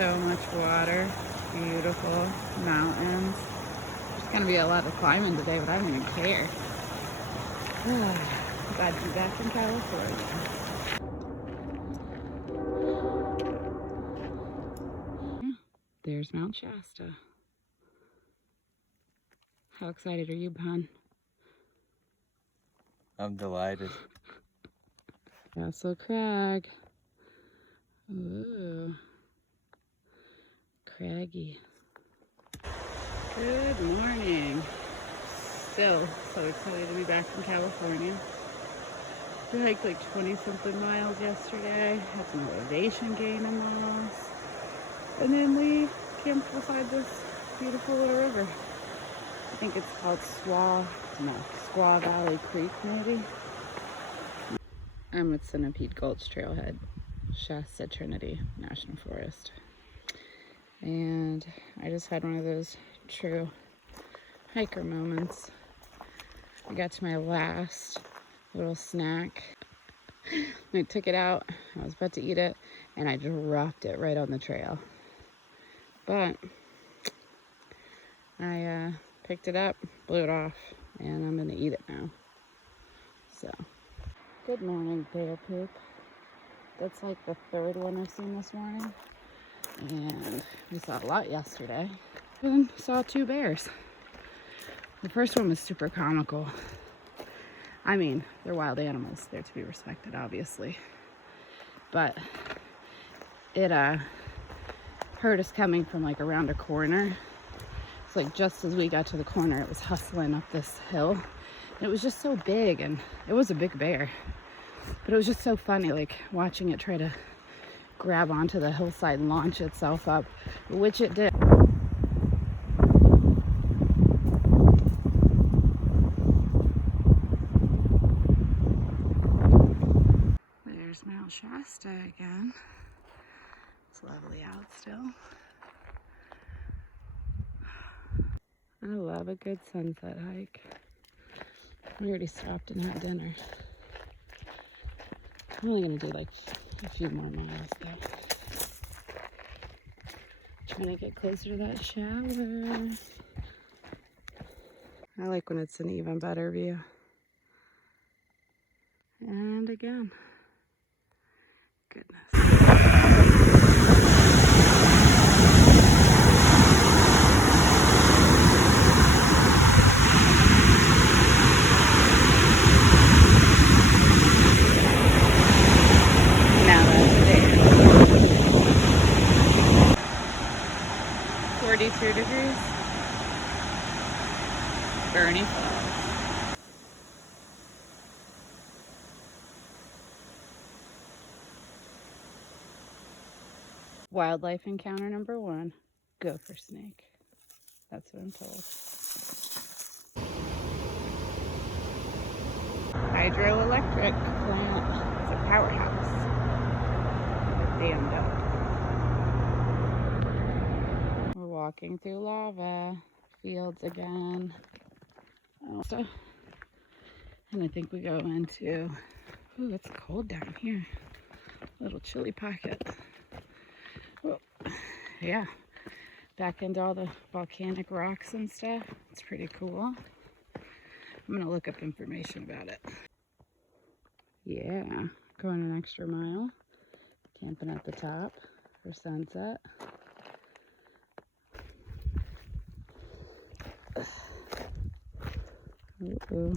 So much water, beautiful mountains. There's gonna be a lot of climbing today, but I don't even care. Glad to be back in California. There's Mount Shasta. How excited are you, Bun? I'm delighted. Castle Crag. Ooh. Craggy. Good morning. Still so excited to be back in California. We hiked like 20-something miles yesterday. Had some elevation gain and loss. And then we camped beside this beautiful little river. I think it's called Squaw Valley Creek, maybe. I'm at Centipede Gulch Trailhead, Shasta Trinity National Forest. And I just had one of those true hiker moments. I got to my last little snack. I took it out, I was about to eat it, and I dropped it right on the trail. But I picked it up, blew it off, and I'm gonna eat it now. So, good morning, bear poop. That's like the third one I've seen this morning. And we saw a lot yesterday. And saw 2 bears. The first one was super comical. I mean, they're wild animals. They're to be respected, obviously. But it heard us coming from like around a corner. It's like just as we got to the corner, it was hustling up this hill. And it was just so big, and it was a big bear. But it was just so funny, like watching it try to grab onto the hillside and launch itself up, which it did. There's Mount Shasta again. It's lovely out still. I love a good sunset hike. We already stopped and had dinner. I'm only gonna do like a few more miles though. Trying to get closer to that shower. I like when it's an even better view. And again, goodness. Now that's there. 42 degrees. Bernie Falls. Wildlife encounter number 1, gopher snake. That's what I'm told. Hydroelectric plant. It's a powerhouse. Dammed up. We're walking through lava fields again. And I think we go into, ooh, it's cold down here. Little chilly pocket. Oh, yeah. Back into all the volcanic rocks and stuff. It's pretty cool. I'm gonna look up information about it. Yeah, going an extra mile. Camping at the top for sunset. Ooh.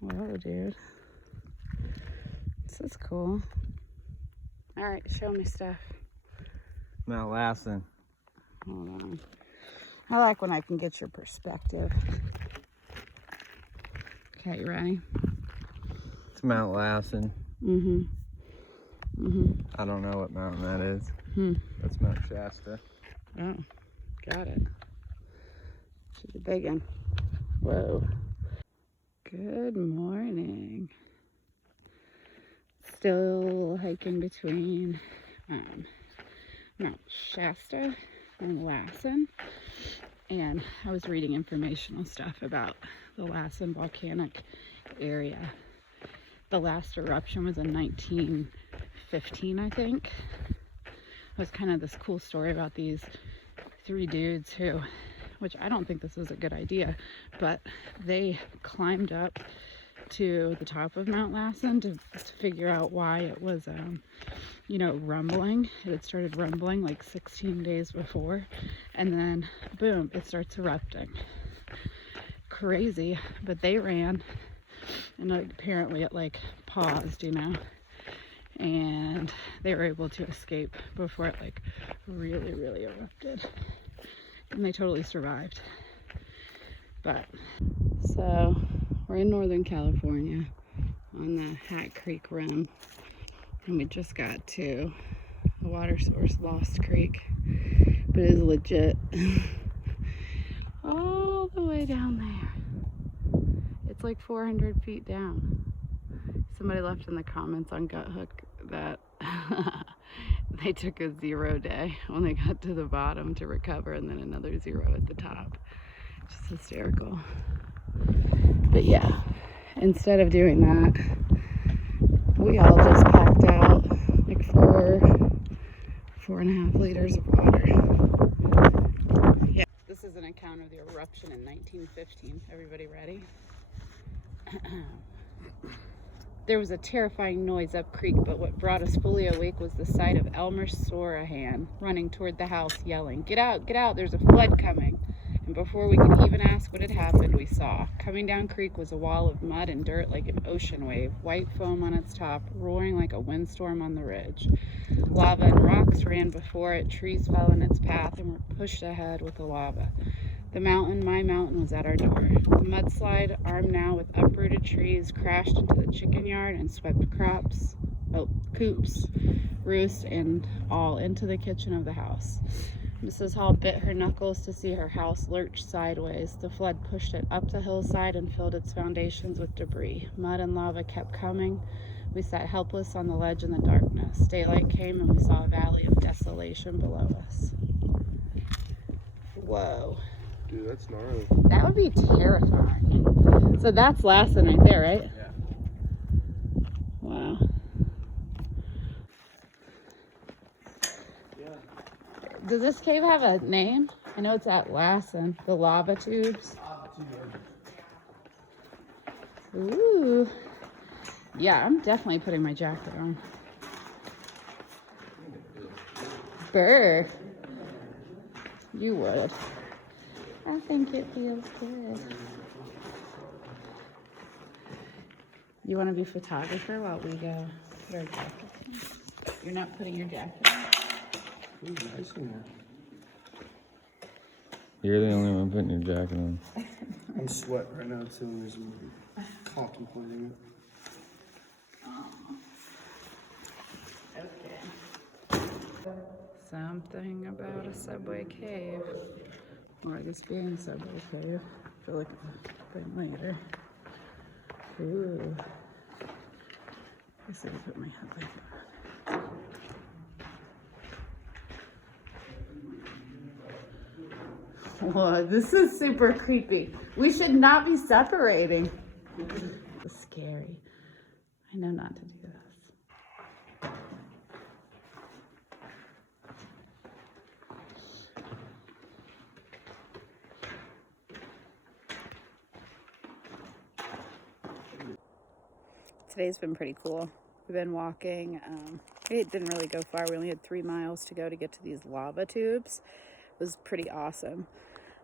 Whoa, dude. This is cool. All right, show me stuff. Mount Lassen. Hold on. I like when I can get your perspective. Okay, you ready? It's Mount Lassen. I don't know what mountain that is. That's Mount Shasta. Oh, got it. She's a big one. Whoa. Good morning. Still hiking between Mount Shasta and Lassen. And I was reading informational stuff about the Lassen volcanic area. The last eruption was in 1915, I think. It was kind of this cool story about these 3 dudes who, which I don't think this is a good idea, but they climbed up to the top of Mount Lassen to figure out why it was, you know, rumbling. It had started rumbling like 16 days before, and then boom, it starts erupting. Crazy, but they ran, and like, apparently it like paused, you know, and they were able to escape before it like really erupted, and they totally survived. But so we're in Northern California on the Hat Creek Rim, and we just got to a water source, Lost Creek, but it is legit all the way down there. It's like 400 feet down. Somebody left in the comments on GutHook that they took a 0 day when they got to the bottom to recover, and then another 0 at the top. Just hysterical. But yeah, instead of doing that, we all just packed out like 4.5 liters of water. Yeah, this is an account of the eruption in 1915. Everybody ready? There was a terrifying noise up creek, but what brought us fully awake was the sight of Elmer Sorahan running toward the house, yelling, get out, there's a flood coming." And before we could even ask what had happened, we saw. Coming down creek was a wall of mud and dirt like an ocean wave, white foam on its top, roaring like a windstorm on the ridge. Lava and rocks ran before it, trees fell in its path and were pushed ahead with the lava. The mountain, my mountain, was at our door. The mudslide, armed now with uprooted trees, crashed into the chicken yard and swept coops, roost, and all into the kitchen of the house. Mrs. Hall bit her knuckles to see her house lurch sideways. The flood pushed it up the hillside and filled its foundations with debris. Mud and lava kept coming. We sat helpless on the ledge in the darkness. Daylight came and we saw a valley of desolation below us. Whoa. Dude, that's gnarly. That would be terrifying. So that's Lassen right there, right? Yeah. Wow. Yeah. Does this cave have a name? I know it's at Lassen. The lava tubes. Ooh. Yeah, I'm definitely putting my jacket on. Brr. You would. I think it feels good. You want to be photographer while we go put our jackets on? You're not putting your jacket on? Ooh, nice in there. You're the only one putting your jacket on. I'm sweating right now too, as I'm contemplating it. Okay. Something about a subway cave. Or I guess being a subway cave. I feel like I'll bring later. Ooh. I guess I can put my headlight on. Whoa, this is super creepy. We should not be separating. It's scary. I know not to do this. Today's been pretty cool. We've been walking. We didn't really go far. We only had 3 miles to go to get to these lava tubes. It was pretty awesome.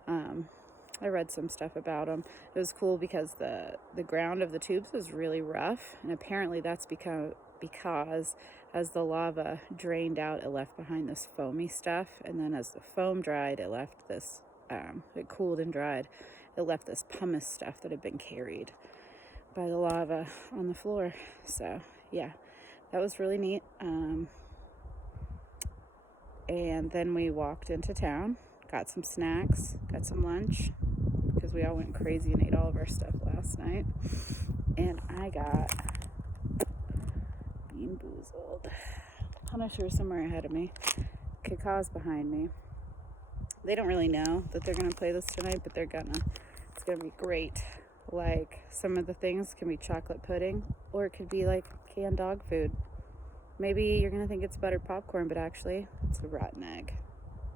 I read some stuff about them. It was cool because the ground of the tubes was really rough, and apparently that's because as the lava drained out, it left behind this foamy stuff, and then as the foam dried, it left this, it cooled and dried, it left this pumice stuff that had been carried by the lava on the floor. So yeah, that was really neat. And then we walked into town, got some snacks, got some lunch, because we all went crazy and ate all of our stuff last night. And I got Bean Boozled. Punisher's somewhere ahead of me. Kaka's behind me. They don't really know that they're gonna play this tonight, but it's gonna be great. Like, some of the things can be chocolate pudding, or it could be like canned dog food. Maybe you're gonna think it's buttered popcorn, but actually it's a rotten egg,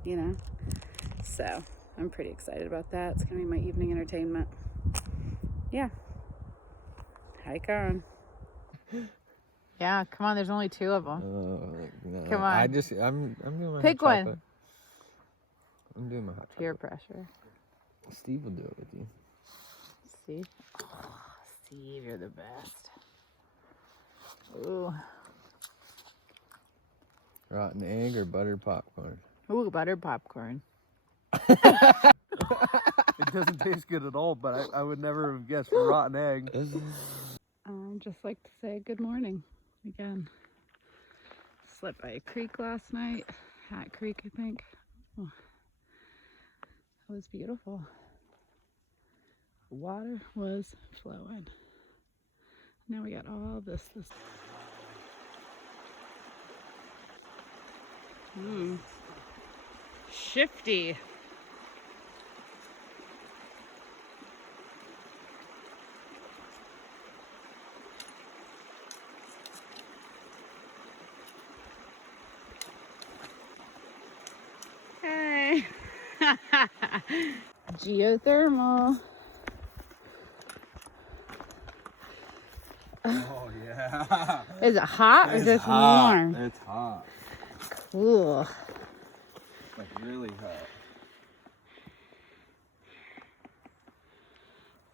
you know? So I'm pretty excited about that. It's gonna be my evening entertainment. Yeah. Hike on. Yeah, come on, there's only 2 of them. No. Come on. I'm doing my Pick hot one. chocolate. I'm doing my hot chocolate. Peer pressure. Steve will do it with you. Steve? Oh, Steve, you're the best. Ooh. Rotten egg or buttered popcorn? Ooh, buttered popcorn. It doesn't taste good at all, but I would never have guessed rotten egg. I'd just like to say good morning again. Slept by a creek last night. Hat Creek, I think. Oh, it was beautiful. The water was flowing. Now we got all this. Shifty. Hey. Geothermal. Oh, yeah. Is it hot or just warm? It's hot. Cool. Like, really hot.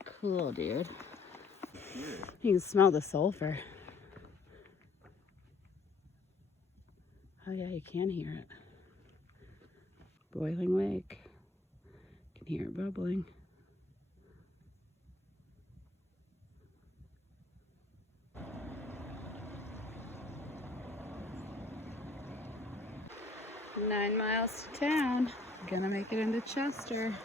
Cool, dude. You can smell the sulfur. Oh yeah, you can hear it. Boiling lake. You can hear it bubbling. "9 miles to town. Gonna make it into Chester.